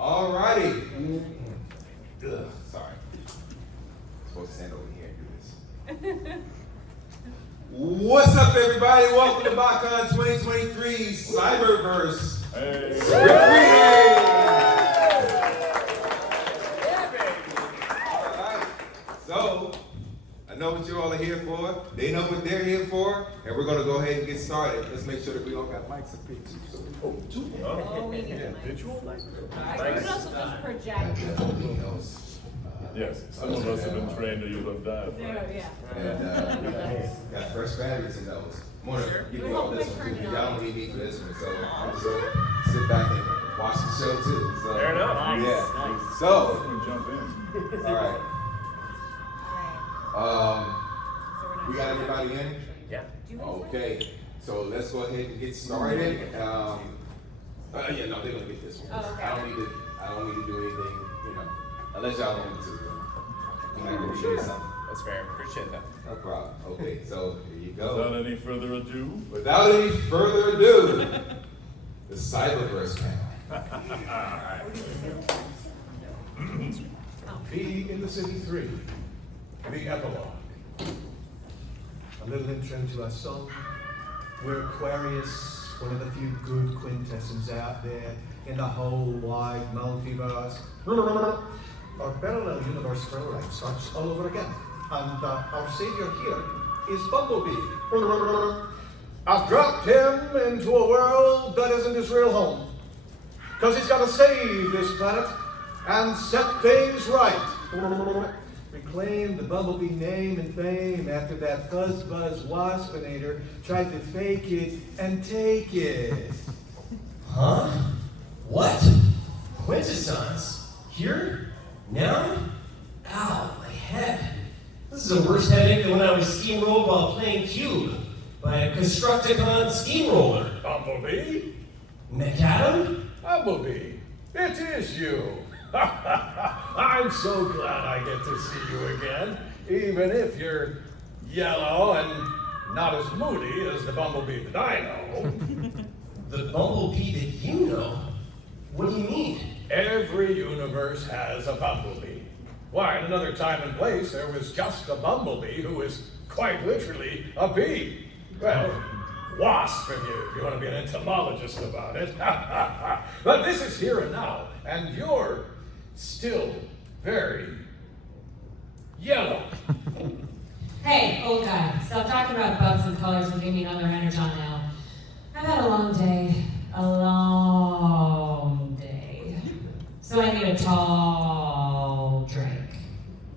Alrighty. Sorry. I'm supposed to stand over here and do this. What's up, everybody? Welcome to Botcon 2023 Cyberverse. Hey. Alright. So, I know what you all are here for. They know what they're here for. And we're going to go ahead and get started. Let's make sure that we don't got mics up here, too. So, two. Oh, we need a Visual? I could also just project. Yes, some of us have been trained to use a diaphragm. And got fresh batteries in those. I'm going to give you all this one, too. Y'all don't need me for this one. So, I'm just going to sit back and watch the show, too. So, Fair enough. Yeah. Nice. So, We jump in. all right. We got everybody in? Yeah. Okay, so let's go ahead and get started. Yeah, no, they're gonna get this one. Oh, okay. I don't need to do anything, unless y'all want me to. I'm not gonna show you something. That's fair. Appreciate that. No problem. Okay, so here you go. Without any further ado. Without any further ado, the Cyberverse panel. Be in the City 3, the epilogue. A little intro to our song. We're Aquarius, one of the few good Quintessons out there in the whole wide multiverse. Our parallel universe storyline starts all over again. And our savior here is Bumblebee. I've dropped him into a world that isn't his real home. Because he's got to save this planet and set things right. Reclaim the Bumblebee name and fame after that fuzz-buzz waspinator tried to fake it and take it. Huh? What? Quintessons? Here? Now? Ow, my head. This is a worse headache than when I was steamrolled while playing Cube by a Constructicon steamroller. Bumblebee? McAdam? Bumblebee, it is you. I'm so glad I get to see you again, even if you're yellow and not as moody as the Bumblebee that I know. The Bumblebee that you know? What do you mean? Every universe has a Bumblebee. Why, in another time and place, there was just a Bumblebee who was quite literally a bee. Well, wasp, if you want to be an entomologist about it. But this is here and now, and you're still very yellow. Hey, old guy, stop talking about bugs and colors and give me another energon now. I've had a long day. A long day. So I need a tall drink.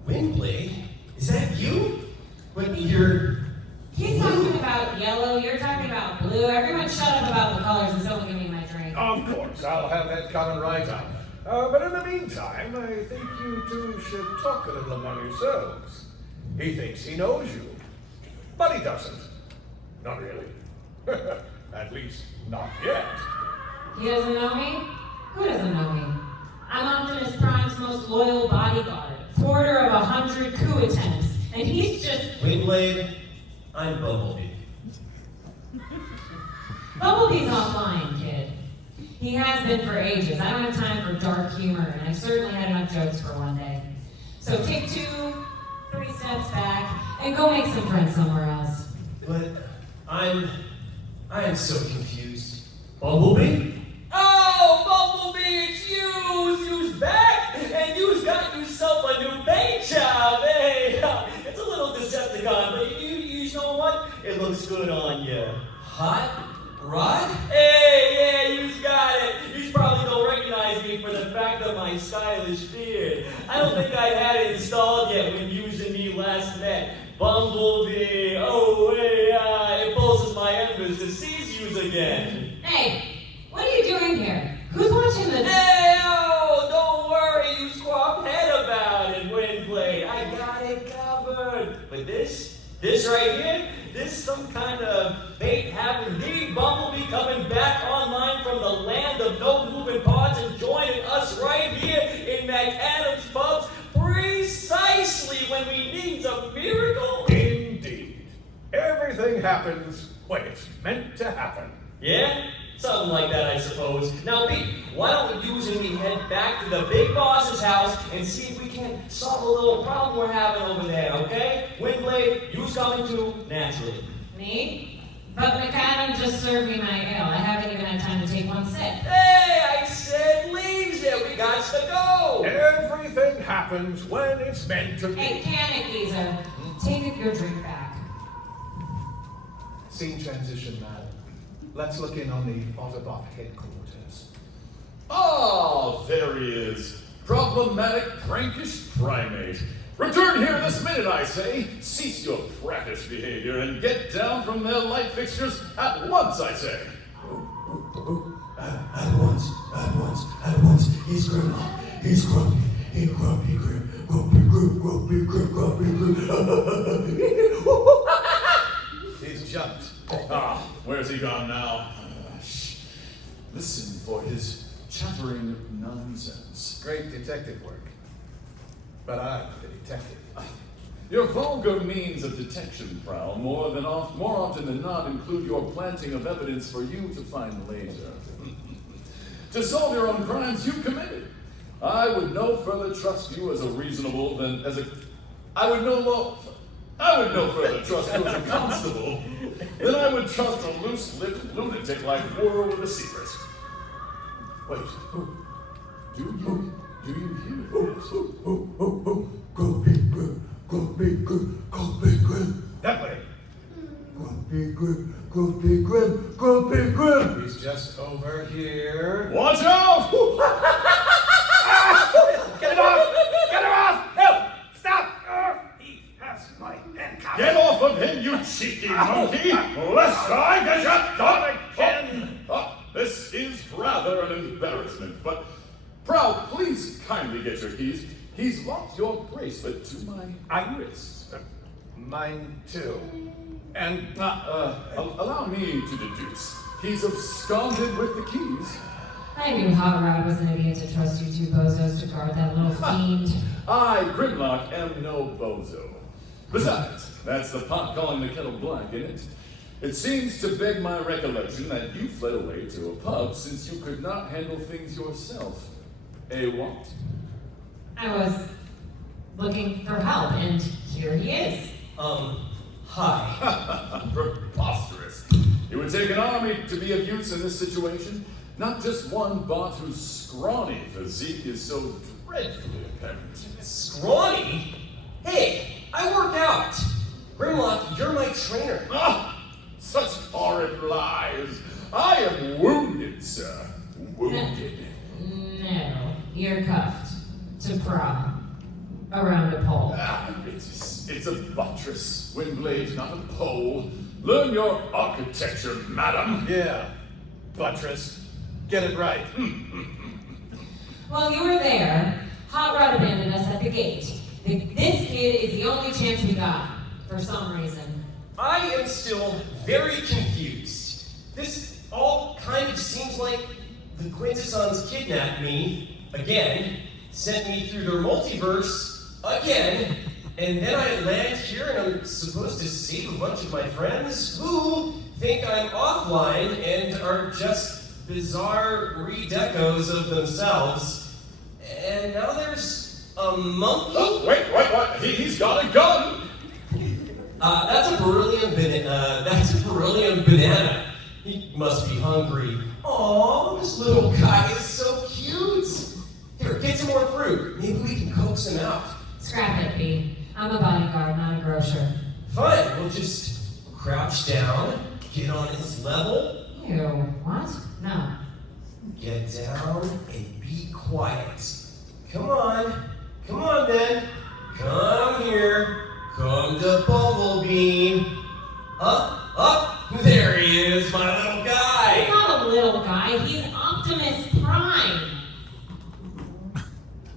Windblade? Is that you? But you're... He's talking about yellow, you're talking about blue. Everyone shut up about the colors and someone give me my drink. Of course, I'll have that coming right up. But in the meantime, I think you two should talk a little among yourselves. He thinks he knows you, but he doesn't. Not really. At least, not yet. He doesn't know me? Who doesn't know me? I'm Optimus Prime's most loyal bodyguard, thwarter of 100 coup attempts, and he's just... Windblade, I'm Bumblebee. Bumblebee's offline, kid. He has been for ages. I don't have time for dark humor, and I've certainly had enough jokes for one day. So take 2, 3 steps back, and go make some friends somewhere else. But I am so confused. Bumblebee? Oh, Bumblebee, it's you! You's back, and you's got yourself a new paint job, hey! It's a little Decepticon, but you know what? It looks good on you. Hot Rod? Hey, yeah, you's got it. You probably don't recognize me for the fact of my stylish beard. I don't think I had it installed yet when you and me last met. Bumblebee, oh, hey, it pulses my embers to seize yous again. Hey, what are you doing here? Who's watching this? Hey, oh, don't worry, you squawk head about it, Windblade. I got it covered. But this right here, this some kind of fate having me, Bumblebee, coming back online from the land of no moving parts and joining us right here in McAdam's pubs precisely when we need a miracle. Indeed. Everything happens when it's meant to happen. Yeah? Something like that, I suppose. Now, Levy, why don't we usually head back to the big boss's house and see if we can solve a little problem we're having over there, okay? Windblade, you's coming too, naturally. Me? But McAdam just served me my ale. I haven't even had time to take one sip. Hey, I said leaves it. We got to go. Everything happens when it's meant to be. Hey, can it, geezer? Take your drink back. Scene transition now. Let's look in on the Autobot headquarters. Ah, there he is. Problematic, prankish primate. Return here this minute, I say. Cease your prattish behavior and get down from their light fixtures at once, I say. At once. He's grumpy. He's grumpy. He's jumped. Ah, where's he gone now? Shh. Listen for his chattering nonsense. Great detective work. But I'm the detective. Your vulgar means of detection, Prowl, more often than not include your planting of evidence for you to find later. To solve your own crimes you committed. I would no further trust you as a reasonable than as a. I would no further trust you as a constable than I would trust a loose-lipped lunatic like Whirl with a secret. Wait, do you hear this? That way. He's just over here. Watch out! Get him off! Get him off! No! Stop! He has my handcuffs. Get off of him, you cheeky monkey! Lest I get you done again! This is rather an embarrassment, but Prowl, please kindly get your keys. He's locked your bracelet to my wrist. Mine too. And Allow me to deduce. He's absconded with the keys. I knew Hot Rod was an idiot to trust you two bozos to guard that little fiend. I, Grimlock, am no bozo. Besides, that's the pot calling the kettle black, isn't it? It seems to beg my recollection that you fled away to a pub since you could not handle things yourself. A what? I was looking for help, and here he is. Hi. Preposterous. It would take an army to be of use in this situation. Not just one bot whose scrawny physique is so dreadfully apparent. Scrawny? Hey, I work out. Grimlock, you're my trainer. Ah! Such horrid lies. I am wounded, sir. Wounded. No, you're cuffed to prom around a pole. It's a buttress, Windblade, not a pole. Learn your architecture, madam. yeah, buttress. Get it right. While you were there, Hot Rod abandoned us at the gate. This kid is the only chance we got, for some reason. I am still very confused. This all kind of seems like the Quintessons kidnapped me again, sent me through their multiverse again, and then I land here and I'm supposed to save a bunch of my friends who think I'm offline and are just bizarre redecos of themselves. And now there's a monkey? Oh, wait, what? He's got a gun! That's a beryllium banana. He must be hungry. Aw, this little guy is so cute. Here, get some more fruit. Maybe we can coax him out. Scrap it, B. I'm a bodyguard, not a grocer. Fine, we'll just crouch down, get on his level, Ew, what? No. get down, and be quiet. Come on then. Come here. Come to Bumblebee. Up. There he is, my little guy. He's not a little guy, he's Optimus Prime.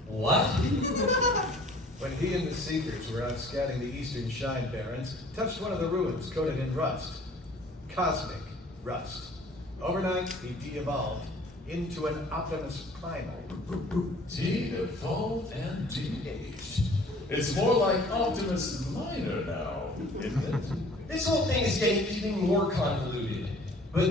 What? When he and the Seekers were out scouting the Eastern Shine Barrens, touched one of the ruins coated in rust. Cosmic rust. Overnight, he de-evolved into an Optimus Primal. De-evolved and de-aged. It's more like Optimus Minor now, isn't it? This whole thing is getting even more convoluted. But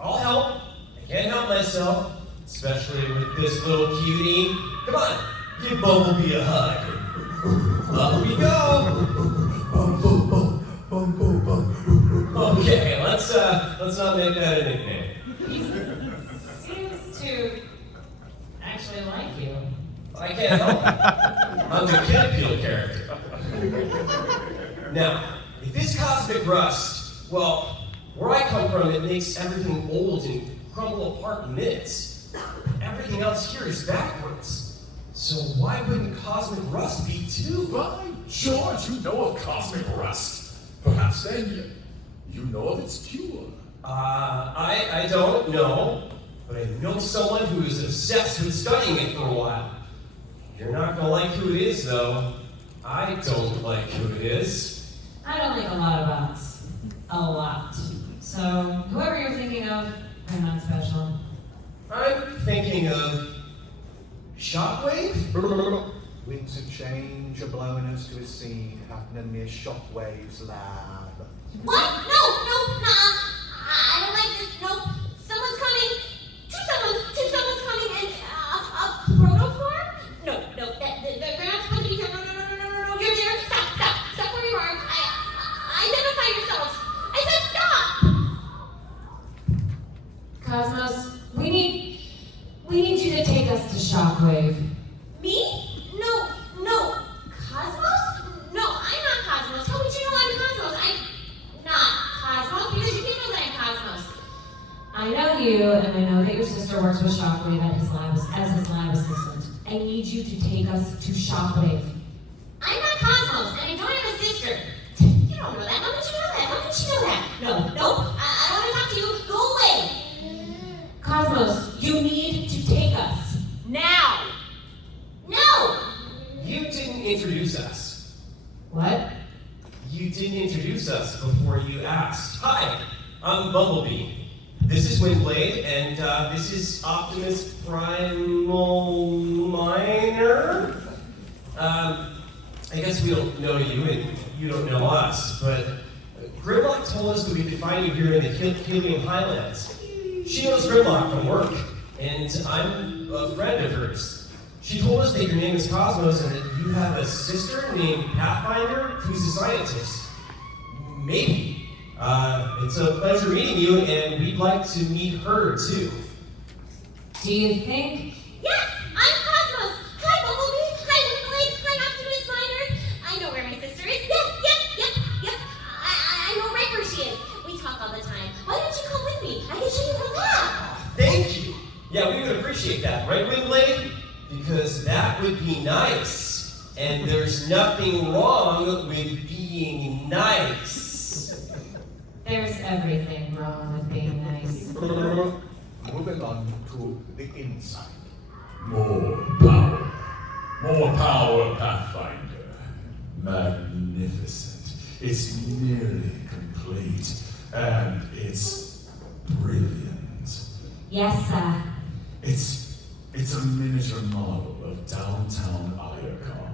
I'll help. I can't help myself. especially with this little cutie. Come on, give Bumblebee a hug. Up we go. Okay, let's not make that a nickname. He seems to actually like you. I can't help it. I'm the Kid Appeal character. Now, if this cosmic rust, well, where I come from, it makes everything old and crumble apart in minutes. Everything else here is backwards. So why wouldn't cosmic rust be too? By George, you know of cosmic rust. Perhaps then you know of its cure. I don't know, but I know someone who is obsessed with studying it for a while. You're not gonna like who it is, though. I don't like who it is. I don't think a lot of us. A lot. So, whoever you're thinking of, I'm not special. I'm thinking of Shockwave? Winds of change are blowing us to a scene happening near Shockwave's lab. What? No, I don't like this. Nope. Someone's coming. Two someone's coming and a protoform? No, they're not supposed to be here. No. You're there. Stop where you are. Identify yourselves. I said stop. Cosmos, we need you to take us to Shockwave. Me? No. Cosmos? No, I'm not Cosmos. How would you know I'm Cosmos? I'm not Cosmos because you didn't know that I'm Cosmos. I know you, and I know that your sister works with Shockwave as his lab assistant. I need you to take us to Shockwave. I'm not Cosmos, and I don't have a sister. You don't know that. How would you know that? No. I don't want to talk to you. Go away. Cosmos, you need to take us. Now! No. You didn't introduce us. What? You didn't introduce us before you asked. Hi, I'm Bumblebee. This is Windblade, and this is Optimus Primal Minor. I guess we don't know you, and you don't know us, but Grimlock told us that we could find you here in the Helium Highlands. She knows Grimlock from work, and I'm a friend of hers. She told us that your name is Cosmos and that you have a sister named Pathfinder who's a scientist. Maybe. It's a pleasure meeting you, and we'd like to meet her too. Do you think? Yes, I'm Cosmos. Hi, Bumblebee. Hi, Windblade. Hi, Optimus Minor. I know where my sister is. Yep. I know right where she is. We talk all the time. Why don't you come with me? I can show you her lab. Thank you. Yeah, we would appreciate that, right, Windblade? Because that would be nice. And there's nothing wrong with being nice. There's everything wrong with being nice. Moving on to the inside. More power, Pathfinder. Magnificent. It's nearly complete, and it's brilliant. Yes, sir. It's a miniature model of downtown Iacon.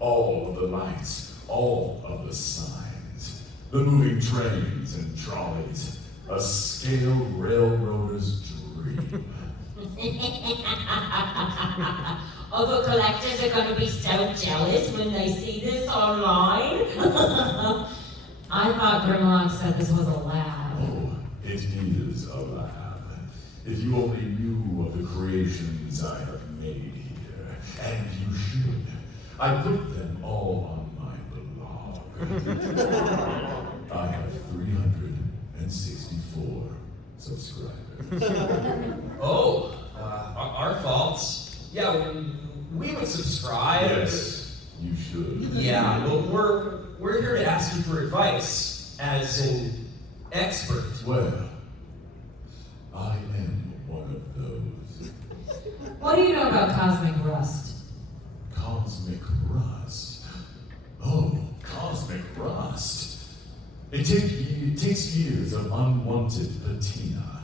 All of the lights, all of the signs, the moving trains and trolleys, a scale railroader's dream. Other collectors are going to be so jealous when they see this online. I thought Grimlock said this was a lab. Oh, it is a lab. If you only knew of the creations I have made here, and you should. I put them all on my blog. I have 364 subscribers. Oh, our faults. Yeah, we would subscribe. Yes, you should. Yeah, well, we're here to ask you for advice as an expert. Well, I am one of those. What do you know about cosmic rust? Cosmic rust. Oh, cosmic rust. It takes years of unwanted patina.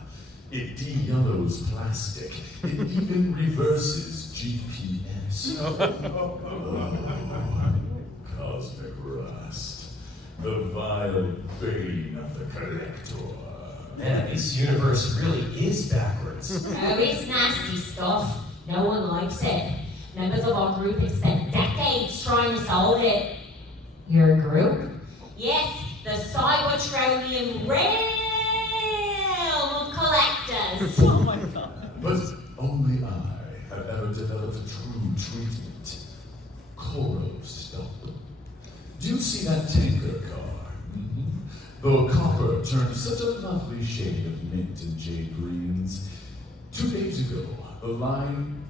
It de-yellows plastic. It even reverses GPS. Oh, cosmic rust. The vile bane of the collector. Man, this universe really is backwards. Oh, it's nasty stuff. No one likes it. Members of our group have spent decades trying to solve it. Your group? Yes, the Cybertronian realm of collectors. Oh my god. But only I have ever developed a true treatment. Coral stop. Do you see that tanker car? The copper turned such a lovely shade of mint and jade greens. 2 days ago, the line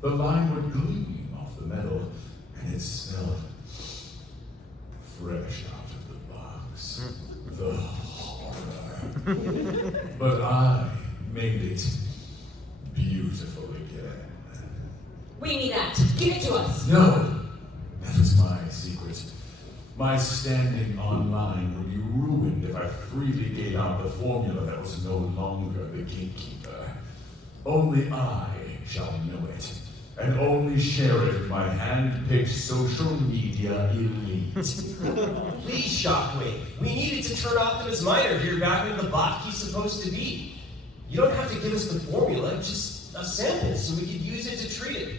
would gleam off the metal, and it smelled fresh out of the box. The horror. But I made it beautiful again. We need that. Give it to us. No, that was my secret. My standing online would be ruined if I freely gave out the formula that was no longer the gatekeeper. Only I shall know it, and only share it with my hand-picked social media elite. Please, Shockwave. We needed to turn Optimus Minor here back into the bot he's supposed to be. You don't have to give us the formula, just a sample so we could use it to treat it.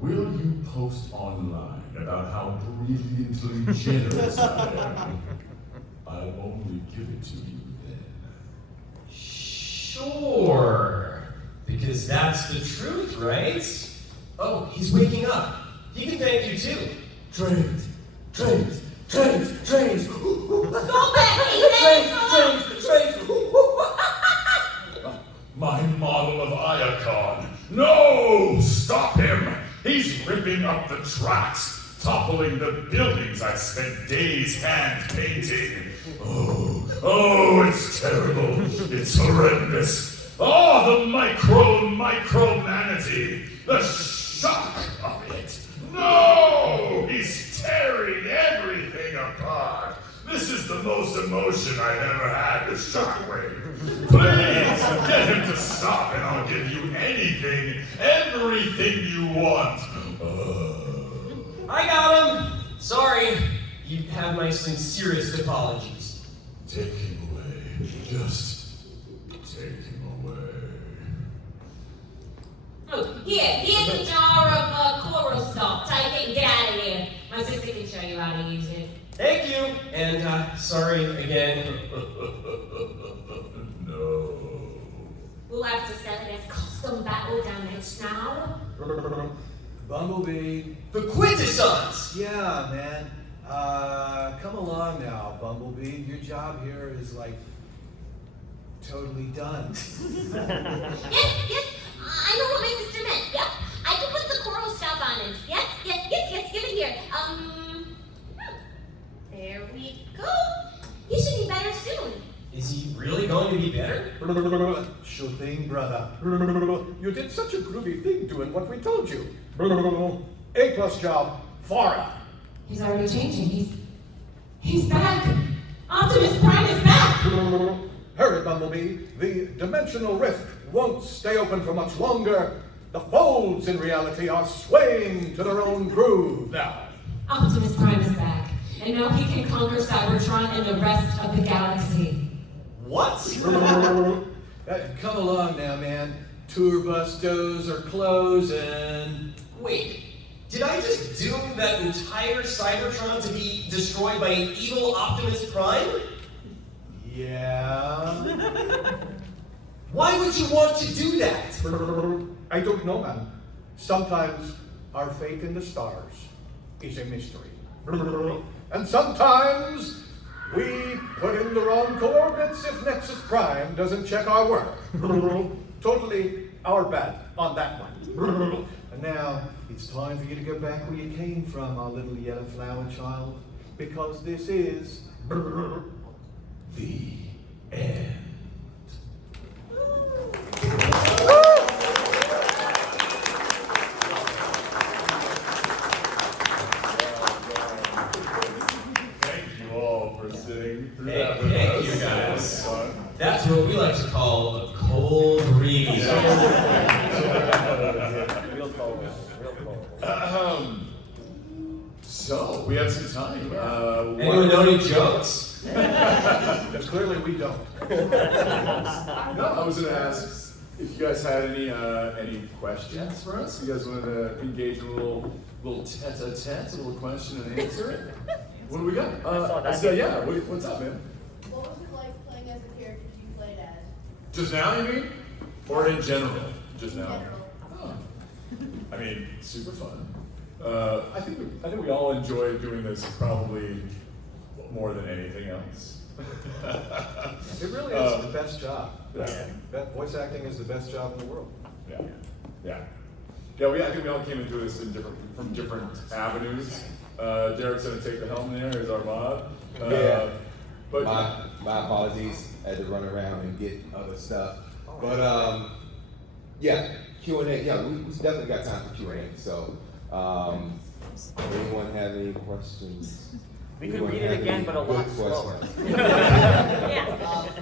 Will you post online about how brilliantly generous I am? I'll only give it to you then. Sure. Because that's the truth, right? Oh, he's waking up. He can thank you too. Trade. Go back, My model of Iacon. No! Stop him! He's ripping up the tracks, toppling the buildings I spent days hand painting. Oh, it's terrible. It's horrendous. Oh, the micromanity. The shock of it. No! He's tearing everything apart. This is the most emotion I've ever had with Shockwave. Please, get him to stop and I'll give you anything, everything you want. I got him! Sorry. You have my sincerest apologies. Take him away. Just take him away. Oh, here's a jar of coral stock. Take it and get out of here. My sister can show you how to use it. Thank you! And, sorry again. No. We'll have to sell it as custom battle damage now. Bumblebee. The Quintessons! Yeah, man. Come along now, Bumblebee. Your job here is like totally done. Yes, I know what my sister meant. Yep, I can put the coral stuff on it. Yes, give it here. There we go. He should be better soon. Is he really going to be better? Sure thing, brother. You did such a groovy thing doing what we told you. A+ job, far. He's already changing. He's back. Optimus Prime is back. Hurry, Bumblebee. The dimensional rift won't stay open for much longer. The folds in reality are swaying to their own groove now. Optimus Prime is back, and now he can conquer Cybertron and the rest of the galaxy. What? Come along now, man. Tour bus doors are closing. Wait, did I just doom that entire Cybertron to be destroyed by an evil Optimus Prime? Yeah. Why would you want to do that? I don't know, man. Sometimes our fate in the stars is a mystery. And sometimes we put in the wrong coordinates if Nexus Prime doesn't check our work. Totally our bad on that one. And now it's time for you to go back where you came from, our little yellow flower child, because this is The end. Thank you all for sitting through that with Thank us. you, That was guys. fun. That's what we like to call a cold read. So, we have some time. Anyone know any jokes? Because clearly we don't. No, I was going to ask if you guys had any questions for us. You guys wanted to engage in a little tete-a-tete, a little question and answer. What do we got? Yeah. What's up, man? What was it like playing as the characters you played as? Just now, you mean? Or in general? Just now. In general. Oh. I mean, super fun. I think we all enjoy doing this probably more than anything else. It really is the best job. Yeah. That voice acting is the best job in the world. Yeah. I think we all came into this from different avenues. Derek's gonna take the helm there as our mod. But my apologies. I had to run around and get other stuff. But yeah, Q&A. Yeah, we definitely got time for Q&A. So, anyone have any questions? We could read it again, but a lot slower.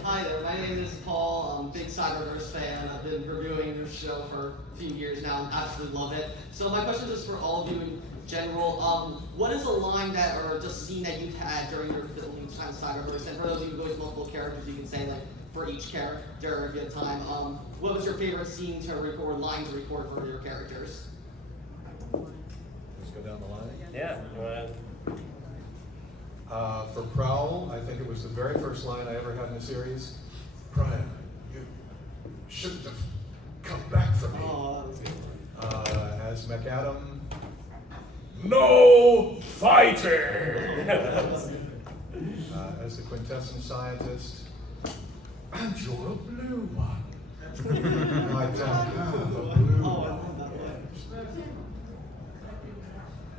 Hi there, my name is Paul. I'm a big Cyberverse fan. I've been reviewing your show for a few years now. Absolutely love it. So my question is for all of you in general. What is a line that, or just a scene that you've had during your filming time of Cyberverse? And for those of you who voice multiple characters, you can say like for each character if you have time. What was your favorite scene to record, line to record for your characters? Let's go down the line. Yeah. For Prowl, I think it was the very first line I ever had in the series. Brian, you shouldn't have come back for me. Oh, that was good. As McAdam, no fighting. as the Quintesson scientist, and you're a blue one. I don't have a blue one.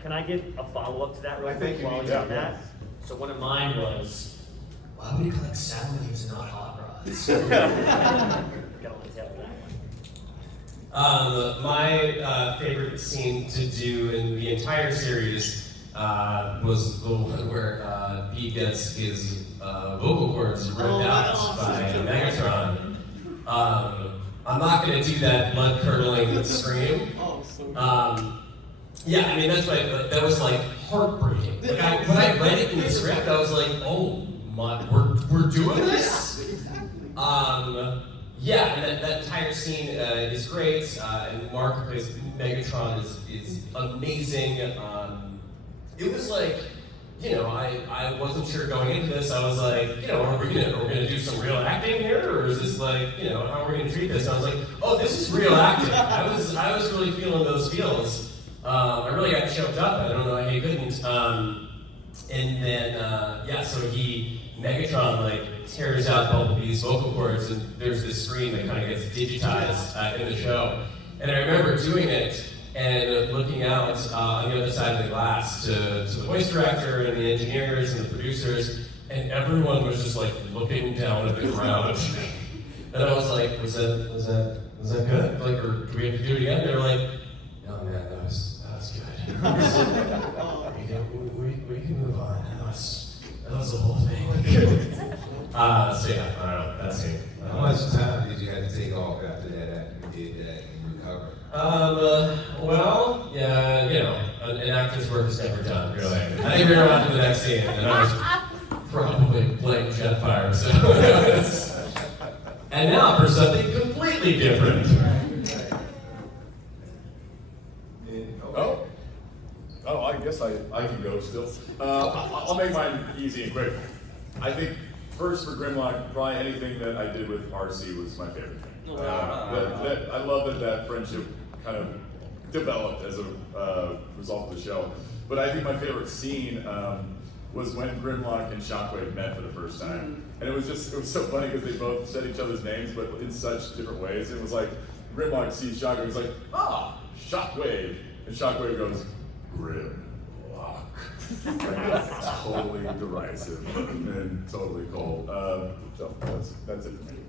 Can I give a follow-up to that real I quick think you while need you're to, on that? So one of mine was, Why would you collect sound waves and not hot rods? got a little tail of that one. My favorite scene to do in the entire series was the one where he gets his vocal cords ripped out by Megatron. I'm not going to do that blood-curdling scream. Oh, so good. Yeah, I mean, that was like heartbreaking. Like when I read it in the script, I was like, oh my, we're doing this? Yeah, and that entire scene is great, and Mark, who plays Megatron, is amazing. It was like, I wasn't sure going into this. I was like, are we gonna do some real acting here, or is this like, how are we gonna treat this? And I was like, oh, this is real acting. I was really feeling those feels. I really got choked up. I don't know how he couldn't. And then, so Megatron like tears out Bumblebee's vocal cords, and there's this screen that kind of gets digitized in the show. And I remember doing it and looking out on the other side of the glass to the voice director and the engineers and the producers, and everyone was just like looking down at the ground. And I was like, was that good? Like, or do we have to do it again? And they were like, no man, that was good. we can move on. That was the whole thing. I don't know. That's it. How much time did you have to take off after that after you did that and recover? Well, yeah, an actor's work is never done, really. I think we were on to the next scene, and I was probably playing Jetfire, so. And now for something completely different. Oh, I guess I can go still. I'll make mine easy and quick. I think first for Grimlock, probably anything that I did with RC was my favorite thing. I love that friendship kind of developed as a result of the show. But I think my favorite scene was when Grimlock and Shockwave met for the first time. And it was so funny because they both said each other's names, but in such different ways. It was like, Grimlock sees Shockwave, he's like, Shockwave. And Shockwave goes, Grimlock. Like, totally derisive and totally cold. So that's it for me.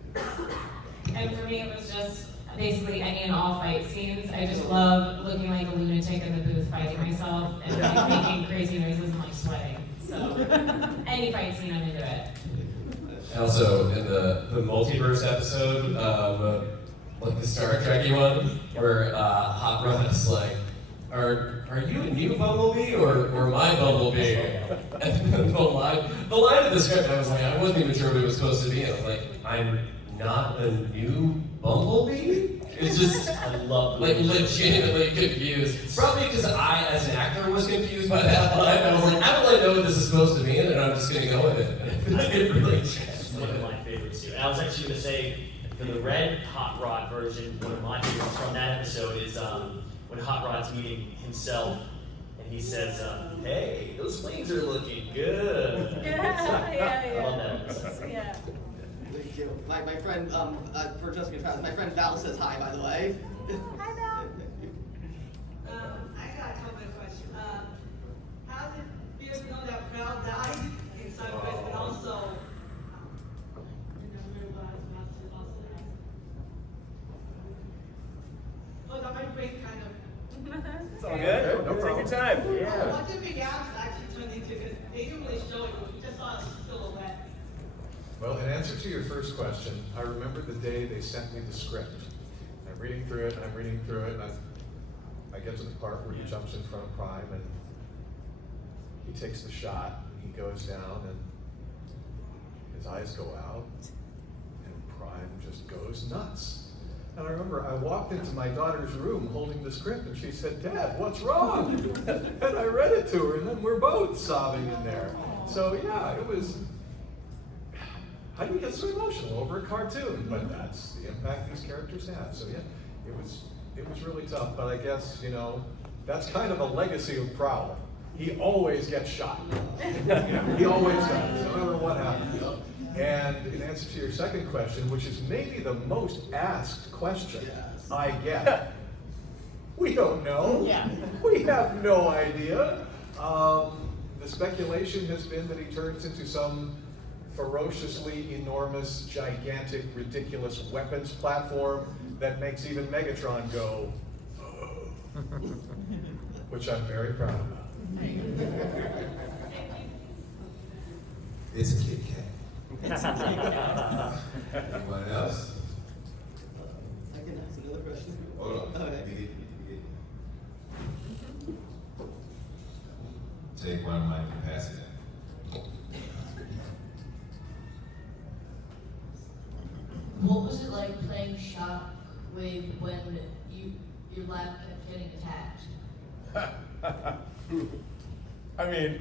And for me, it was just basically any and all fight scenes. I just love looking like a lunatic in the booth fighting myself and like making crazy noises and like sweating. So any fight scene, I'm into it. Also, in the multiverse episode, like the Star Trek one, where Hot Rod's like, are you a new Bumblebee or my Bumblebee? And the line of the script, I was like, I wasn't even sure what it was supposed to be. And I was like, I'm not a new Bumblebee? It's just, I love like, legitimately confused. Probably because I, as an actor, was confused by that line. I was like, I don't really know what this is supposed to mean, and I'm just gonna go with it. It really It's one of my favorites too. And I was actually going to say, for the Red Hot Rod version, one of my favorites from that episode is when Hot Rod's meeting himself, and he says, "Hey, those flames are looking good." I love that episode. Yeah. Thank you. My friend, for just being fast, my friend Val says hi, by the way. Hi, Val. I got a couple of questions. How did it feel to know that Val died in Cyberverse, but also oh, that might break kind of. It's all good. No Take problem. your time. Yeah. What did Big Apps actually turn into? Because they didn't really show it. We just saw a silhouette. Well, in answer to your first question, I remember the day they sent me the script. I'm reading through it, and I get to the part where he jumps in front of Prime, and he takes the shot, he goes down, and his eyes go out, and Prime just goes nuts. And I remember I walked into my daughter's room holding the script, and she said, "Dad, what's wrong?" And I read it to her, and then we're both sobbing in there. So yeah, it was, how do you get so emotional over a cartoon? But that's the impact these characters have. So yeah, it was really tough. But I guess, you know, that's kind of a legacy of Prowler. He always gets shot. He always does, no matter what happens. And in answer to your second question, which is maybe the most asked question I get, we don't know. Yeah. We have no idea. The speculation has been that he turns into some ferociously enormous, gigantic, ridiculous weapons platform that makes even Megatron go, "Oh," which I'm very proud about. It's a Kit Kat. Anyone else? I can ask another question. Hold on. Okay. Take one of my capacity. What was it like playing Shockwave when your lab kept getting attacked? I mean,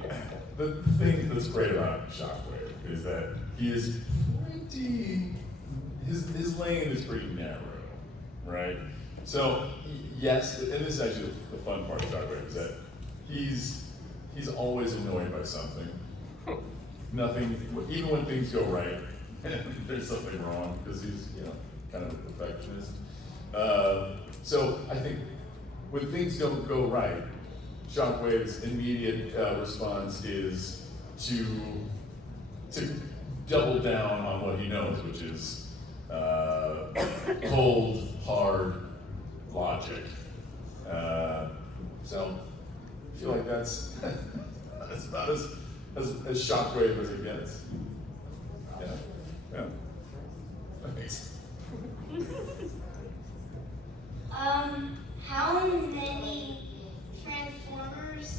the thing that's great about Shockwave is that he is pretty, his lane is pretty narrow, right? So, yes, and this is actually the fun part of Shockwave, is that he's always annoyed by something. Nothing, even when things go right, there's something wrong, because he's, you know, kind of a perfectionist. So I think when things don't go right, Shockwave's immediate response is to double down on what he knows, which is cold, hard logic. So I feel like that's about as Shockwave as it gets. Yeah. Thanks. How many Transformers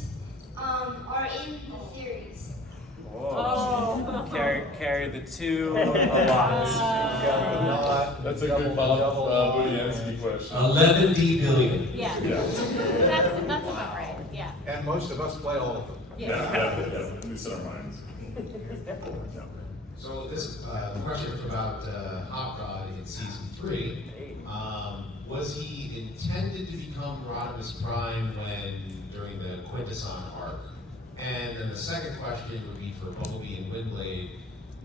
are in the series? Oh. Carry the two a lot. That's a good Budiansky question. 11 billion. Yeah. Yeah. That's about right. Yeah. And most of us play all of them. Yeah, at least in our minds. So this question about Hot Rod in season 3. Was he intended to become Rodimus Prime during the Quintesson arc? And then the second question would be for Bumblebee and Windblade.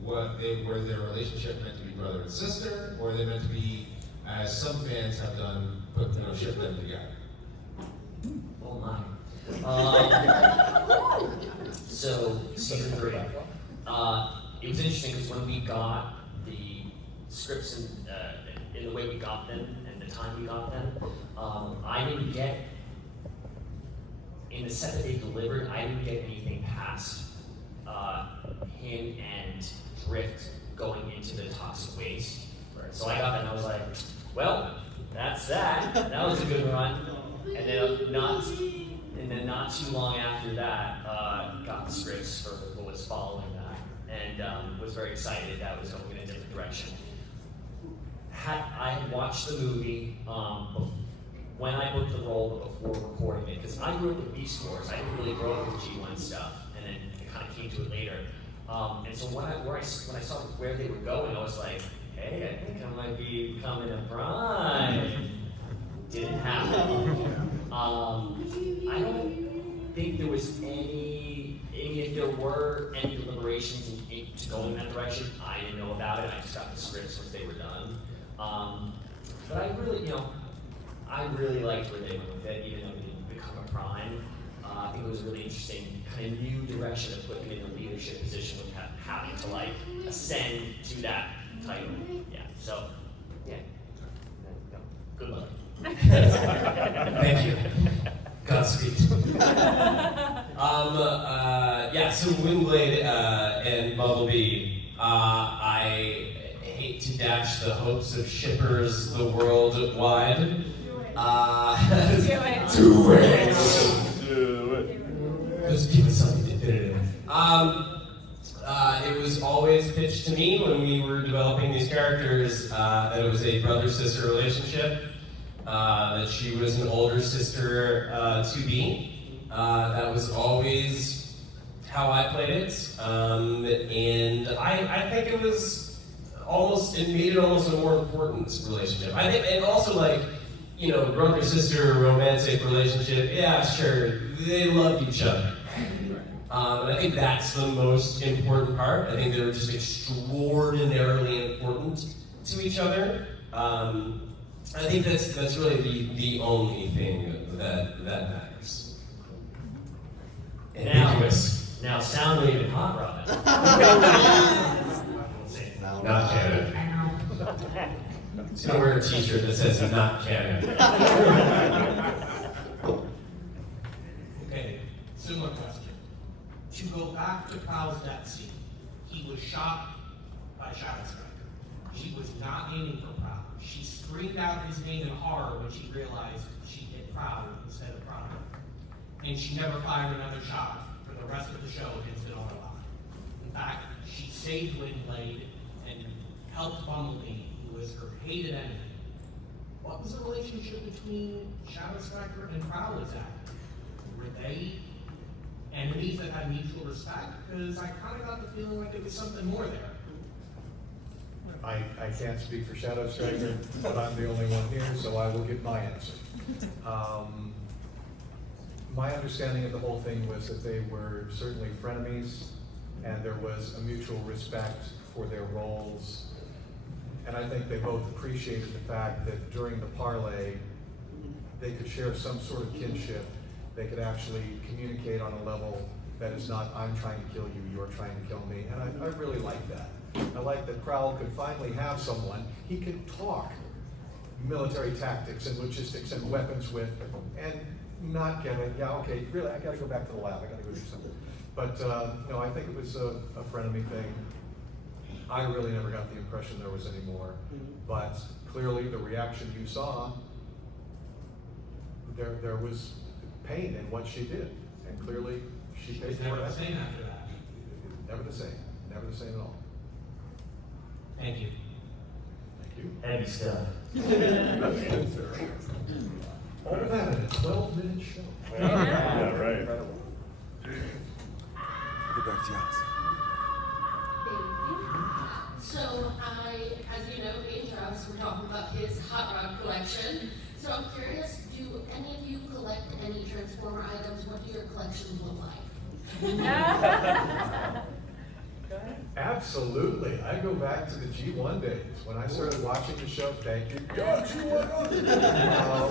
Were their relationship meant to be brother and sister, or are they meant to be, as some fans have done, ship them together? Oh my. So season 3. It was interesting because when we got the scripts in the way we got them and the time we got them, I didn't get, in the set that they delivered, I didn't get anything past him and Drift going into the toxic waste. So I got that and I was like, well, that's that. That was a good run. And then not too long after that, got the scripts for what was following that, and was very excited that was going in a different direction. I had watched the movie when I booked the role before recording it, because I grew up with Beast Wars. I didn't really grow up with G1 stuff, and then it kind of came to it later. And so when I saw where they were going, I was like, hey, I think I might be becoming a Prime. Didn't happen. I don't think there was if there were any deliberations to go in that direction, I didn't know about it. I just got the scripts once they were done. But I really liked where they went with it, even though they didn't become a Prime. I think it was a really interesting kind of new direction of putting them in a leadership position with having to ascend to that title. Yeah. So, yeah. Good luck. Thank you. Godspeed. Yeah, so Windblade and Bumblebee, I hate to dash the hopes of shippers the world wide. Do it! Just give it something definitive. It was always pitched to me when we were developing these characters that it was a brother-sister relationship. That she was an older sister to be. That was always how I played it. And I think it was it made it almost a more important relationship. I think, and also brother-sister romantic relationship, yeah, sure, they loved each other. And I think that's the most important part. I think they were just extraordinarily important to each other. I think that's really the only thing that matters. Ambiguous. Now Soundwave and Hot Rod. Not canon. He's gonna wear a t-shirt that says not canon. Okay, similar question. To go back to Prowl's death scene, he was shot by Shadow Striker. She was not aiming for Prowl. She screamed out his name in horror when she realized she hit Prowl instead of Prowl. And she never fired another shot for the rest of the show against it on her life. In fact, she saved Windblade and helped Bumblebee, who was her hated enemy. What was the relationship between Shadow Striker and Prowl exactly? Were they enemies that had mutual respect? Because I kind of got the feeling like there was something more there. I can't speak for Shadow Striker, but I'm the only one here, so I will give my answer. My understanding of the whole thing was that they were certainly frenemies, and there was a mutual respect for their roles. And I think they both appreciated the fact that during the parlay, they could share some sort of kinship. They could actually communicate on a level that is not, I'm trying to kill you, you're trying to kill me. And I really like that. I like that Prowl could finally have someone he could talk military tactics and logistics and weapons with, and not get it, yeah, okay, really, I gotta go back to the lab, I gotta go do something. But, I think it was a frenemy thing. I really never got the impression there was any more, but clearly the reaction you saw, there was pain in what she did, and clearly she paid for it. Never the same after that. Never the same at all. Thank you. Thank you. Heavy stuff. All that in a 12-minute show. Yeah, right. Get back to yours. So as you know, me and Travis were talking about his hot rod collection. So I'm curious, do any of you collect any Transformer items? What do your collections look like? Absolutely. I go back to the G1 days when I started watching the show. Thank you. God, G1.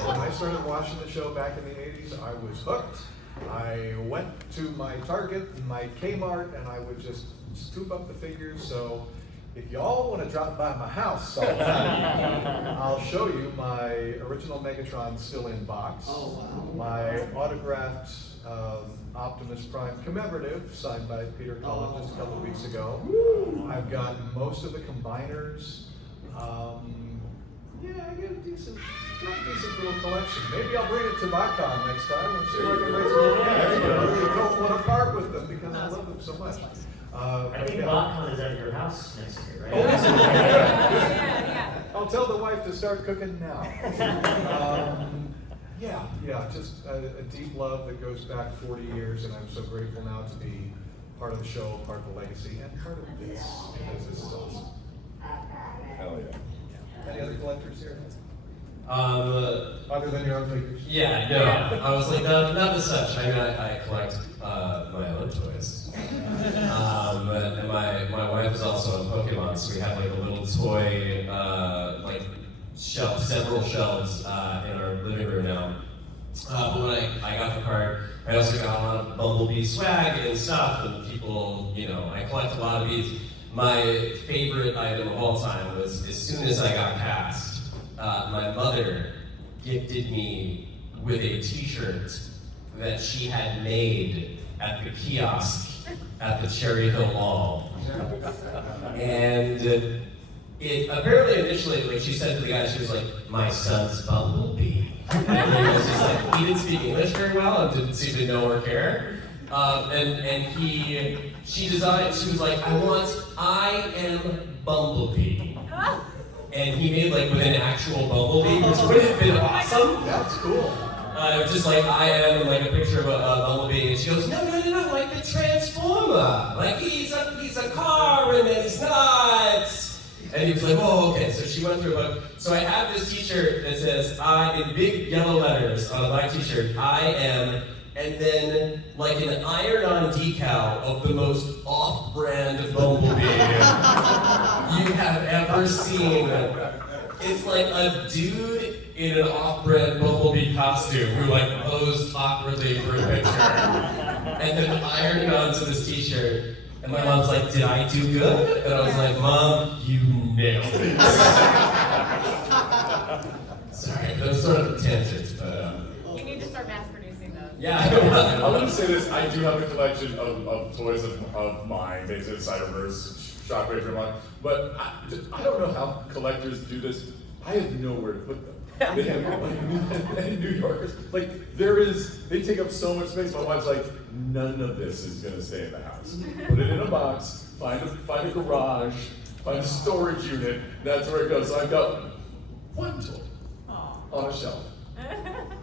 When I started watching the show back in the 80s, I was hooked. I went to my Target and my Kmart, and I would just scoop up the figures. So if y'all want to drop by my house sometime, I'll show you my original Megatron still in box. Oh, wow. My autographed Optimus Prime commemorative signed by Peter Cullen just a couple of weeks ago. I've got most of the combiners. Yeah, I got a decent little collection. Maybe I'll bring it to Botcon next time and see if I can raise some cash. But I really don't want to part with them because I love them so much. I think Botcon is at your house next year, right? Oh, is it? Yeah. I'll tell the wife to start cooking now. Just a deep love that goes back 40 years, and I'm so grateful now to be part of the show, part of the legacy, and part of this, because this is awesome. Hell yeah. Any other collectors here? Other than your own figures? Yeah, no. I was like, not as such. I mean, I collect my own toys. And my wife is also on Pokemon, so we have like a little toy shelf, several shelves in our living room now. But when I got the card, I also got a lot of Bumblebee swag and stuff, and people, I collect a lot of these. My favorite item of all time was, as soon as I got cast, my mother gifted me with a t-shirt that she had made at the kiosk at the Cherry Hill Mall. And it apparently initially, she said to the guy, she was like, "My son's Bumblebee." And he was just like, he didn't speak English very well and didn't seem to know or care. She designed, she was like, I am Bumblebee. And he made with an actual bumblebee, which would have been awesome. That's cool. Just I am, and a picture of a bumblebee, and she goes, no, like the Transformer. He's a car, and then he's nuts. And he was like, oh, okay. So she went through a book. So I have this t-shirt that says, in big yellow letters on a black t-shirt, I am, and then an iron-on decal of the most off-brand bumblebee you have ever seen. It's like a dude in an off-brand bumblebee costume who posed awkwardly for a picture, and then ironed onto this t-shirt. And my mom's like, "Did I do good?" And I was like, "Mom, you nailed it." Sorry, that was sort of a tangent, but. You need to start mass producing those. Yeah. I want to say this. I do have a collection of toys of mine, basically Cyberverse, Shockwave, and mine. But I don't know how collectors do this. I have nowhere to put them. They have and New Yorkers. They take up so much space. My wife's like, none of this is gonna stay in the house. Put it in a box. Find a garage. Find a storage unit. That's where it goes. So I've got one toy on a shelf.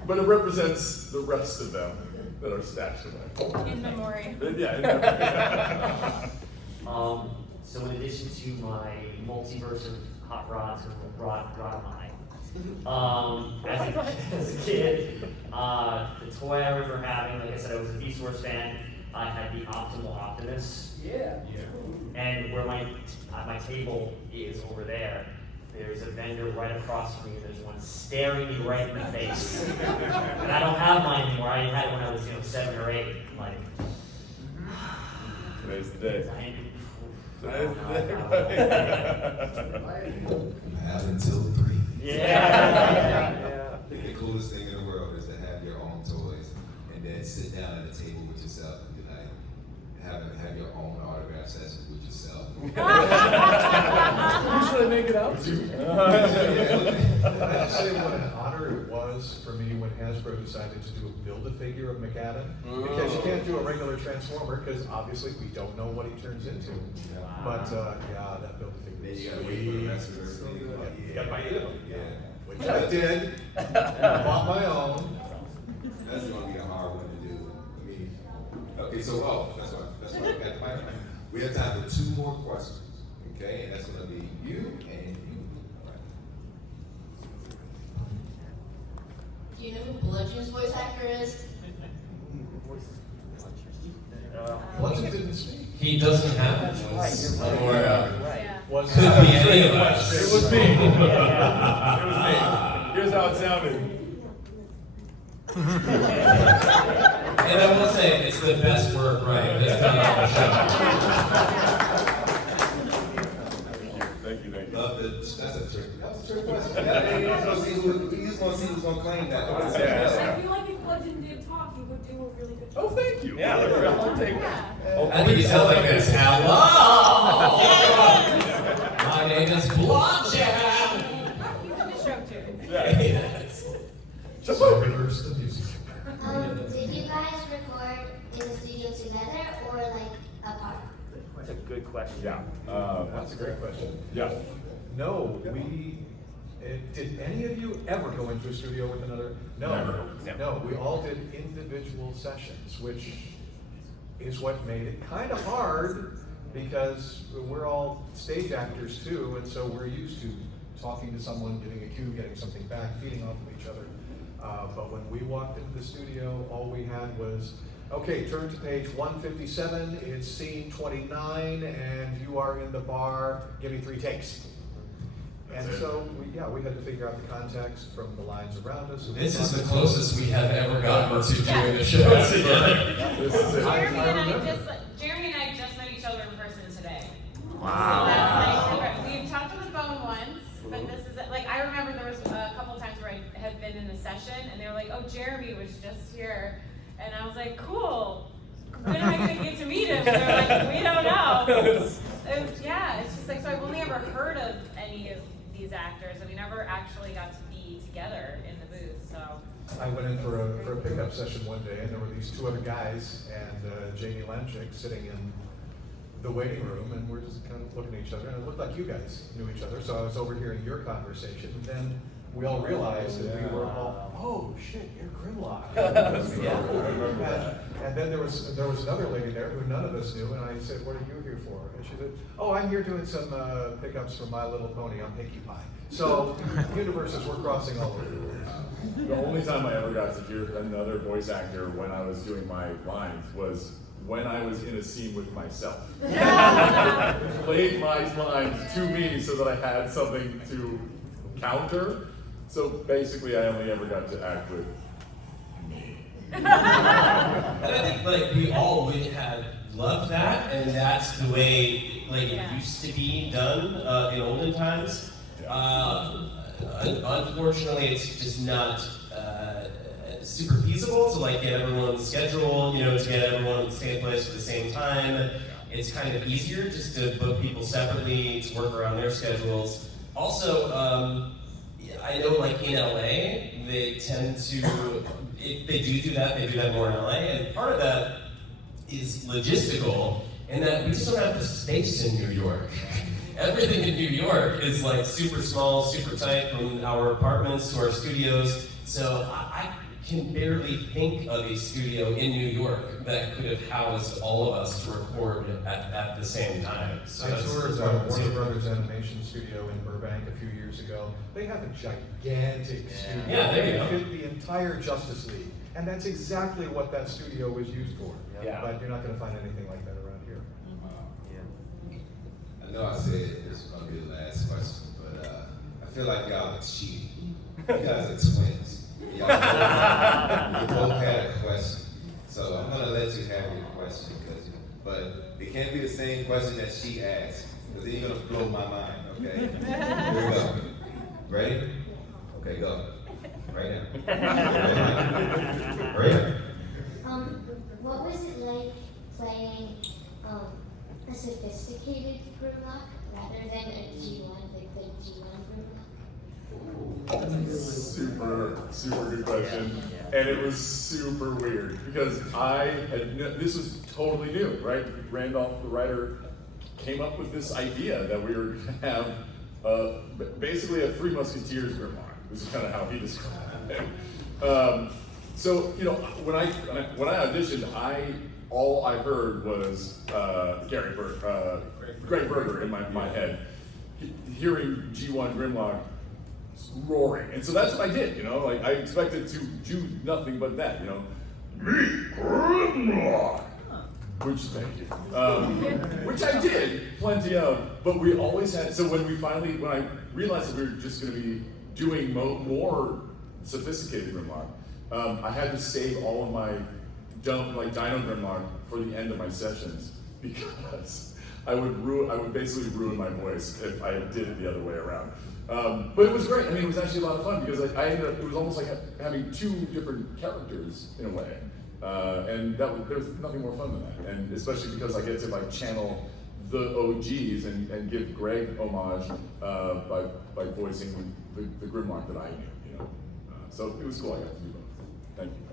But it represents the rest of them that are stashed away. In memory. Yeah, in memory. So in addition to my multiverse of hot rods and rod as a kid, the toy I remember having, like I said, I was a Vsauce fan. I had the Optimal Optimus. Yeah. And where my table is over there, there's a vendor right across from me, and there's one staring me right in the face. And I don't have mine anymore. I had it when I was, 7 or 8. Today's the day. I have until 3. Yeah. I think the coolest thing in the world is to have your own toys and then sit down at a table with yourself and be have your own autograph session with yourself. Who should I make it out to? Can I just say what an honor it was for me when Hasbro decided to do a Build-A-Figure of McAdam? Because you can't do a regular Transformer, because obviously we don't know what he turns into. But that Build-A-Figure is sweet. You got my email. Yeah. Which I did. I bought my own. That's going to be a hard one to do. Okay, so that's why we got the microphone. We have time for 2 more questions. Okay, and that's going to be you and you. Do you know who Bludgeon's voice actor is? Bludgeon didn't speak. He doesn't have a voice. Could be any of us. It was me. It was me. Here's how it sounded. And I will say, it's the best work Ryan has done on the show. Thank you. That's a trick question. He was going to see who's going to claim that. I feel like if Bludgeon did talk, he would do a really good job. Oh, thank you. Yeah, I'll take it. I think he sounds like this. Hello! My name is Bludgeon! Cyberverse the music. Did you guys record in the studio together or like apart? That's a good question. Yeah. That's a great question. Yeah. No, did any of you ever go into a studio with another? No. Never. No, we all did individual sessions, which is what made it kind of hard because we're all stage actors too, and so we're used to talking to someone, getting a cue, getting something back, feeding off of each other. But when we walked into the studio, all we had was, okay, turn to page 157, it's scene 29, and you are in the bar, give me 3 takes. And so, we had to figure out the context from the lines around us. This is the closest we have ever gotten to doing a show together. Jeremy and I just met each other in person today. Wow. So that's like, we've talked on the phone once, but this is like, I remember there was a couple of times where I had been in a session and they were like, oh, Jeremy was just here. And I was like, cool. When am I going to get to meet him? They're like, we don't know. It's just like, so I've only ever heard of any of these actors, and we never actually got to be together in the booth, so. I went in for a pickup session one day, and there were these 2 other guys and Jamie Lanchick sitting in the waiting room, and we're just kind of looking at each other, and it looked like you guys knew each other, so I was overhearing your conversation, and then we all realized that we were all, oh shit, you're Grimlock. And then there was another lady there who none of us knew, and I said, what are you here for? And she said, oh, I'm here doing some pickups for My Little Pony on Pinkie Pie. So universes were crossing all over. The only time I ever got to hear another voice actor when I was doing my lines was when I was in a scene with myself. Played my lines to me so that I had something to counter. So basically, I only ever got to act with me. And I think like we all would have loved that, and that's the way it used to be done in olden times. Unfortunately, it's just not super feasible to get everyone's schedule, to get everyone in the same place at the same time. It's kind of easier just to book people separately to work around their schedules. Also, I know in LA, they tend to, if they do that, they do that more in LA, and part of that is logistical, in that we just don't have the space in New York. Everything in New York is super small, super tight, from our apartments to our studios, so I can barely think of a studio in New York that could have housed all of us to record at the same time. So I toured Warner Brothers Animation Studio in Burbank a few years ago. They have a gigantic studio. Yeah, there you go. They fit the entire Justice League. And that's exactly what that studio was used for. Yeah. But you're not going to find anything like that around here. I know I said this was going to be the last question, but I feel like y'all are cheating. You guys are twins. Y'all both had a question. So I'm going to let you have your question, but it can't be the same question that she asked, because then you're going to blow my mind, okay? Here we go. Ready? Okay, go. Right now. Right now. What was it like playing a sophisticated Grimlock rather than a G1, the G1 Grimlock? Super good question. And it was super weird because this was totally new, right? Randolph, the writer, came up with this idea that we were going to have basically a Three Musketeers Grimlock. This is kind of how he described it. So when I auditioned, all I heard was Greg Berger in my head, hearing G1 Grimlock roaring, and so that's what I did. I expected to do nothing but that. Me Grimlock, which I did plenty of, but we always had. So when I realized that we were just going to be doing more sophisticated Grimlock, I had to save all of my Dino Grimlock for the end of my sessions because I would basically ruin my voice if I did it the other way around. But it was great. I mean, it was actually a lot of fun because it was almost like having 2 different characters in a way, and there's nothing more fun than that. And especially because I get to channel the OGs and give Greg homage by voicing the Grimlock that I knew. So it was cool. I got to do both. Thank you.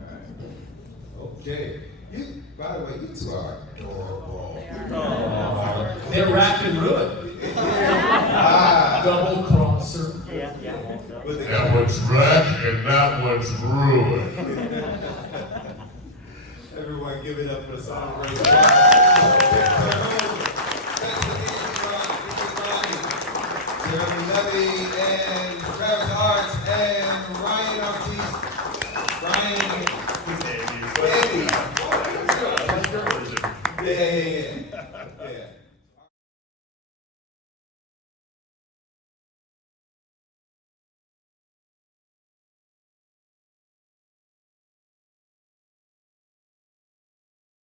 Yeah. Okay. You, by the way, you two are adorable. They're wrapped in ruin. Double crosser. Yeah. That one's wreck and that one's ruin. Everyone give it up for the song great. Levy and Travis Artz and Ryan Artz. Ryan Levy. Yeah.